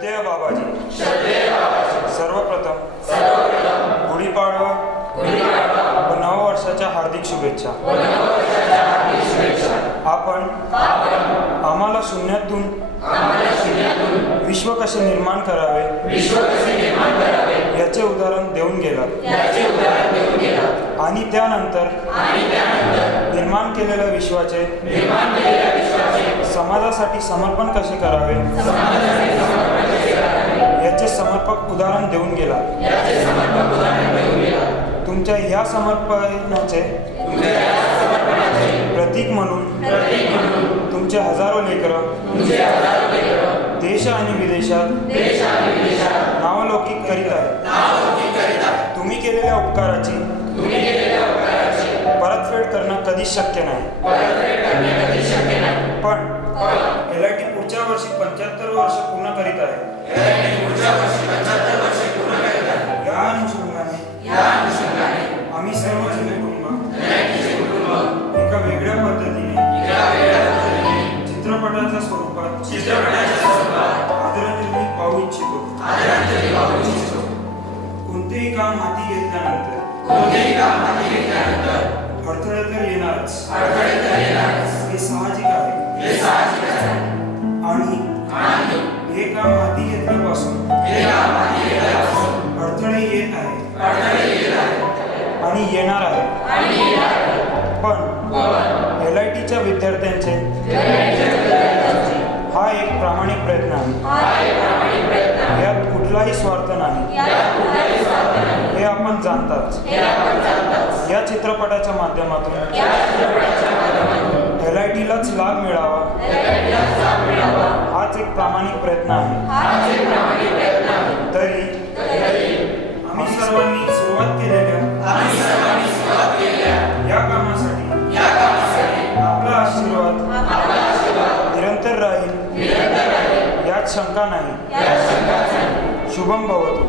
श्रद्धेय बाबाजी, सर्वप्रथम गुढीपाडवा व नववर्षाच्या हार्दिक शुभेच्छा. आपण आम्हाला शून्यातून विश्व कसे निर्माण करावे याचे उदाहरण देऊन गेलात आणि त्यानंतर निर्माण केलेल्या विश्वाचे समाजासाठी समर्पण कसे करावे याचे समर्पक उदाहरण देऊन गेलात. तुमच्या ह्या समर्पणाचे प्रतीक म्हणून तुमचे हजारो लेकरं देश आणि विदेशात नावलौकिक करीत आहेत. तुम्ही केलेल्या उपकाराची परतफेड करणं कधीच शक्य नाही. पण LIT पुढच्या वर्षी 75 वर्ष पूर्ण करीत आहे. या अनुषंगाने आम्ही सर्व कुटुंब एका वेगळ्या पद्धतीने चित्रपटाच्या स्वरूपात आदरांजली पाहू इच्छितो. कोणतेही काम हाती घेतल्यानंतर अडथळे तर येणारच, हे साहजिक आहे. आणि हे काम हाती घेतल्यापासून अडथळे येत आहे आणि येणार आहे. पण LITच्या विद्यार्थ्यांचे हा एक प्रामाणिक प्रयत्न आहे. यात कुठलाही स्वार्थ नाही हे आपण जाणताच. या चित्रपटाच्या माध्यमातून LITलाच लाभ मिळावा हाच एक प्रामाणिक प्रयत्न आहे. तरी आम्ही सर्वांनी सुरुवात केलेल्या या कामासाठी आपला आशीर्वाद निरंतर राहील यात शंका नाही. शुभम भवतु.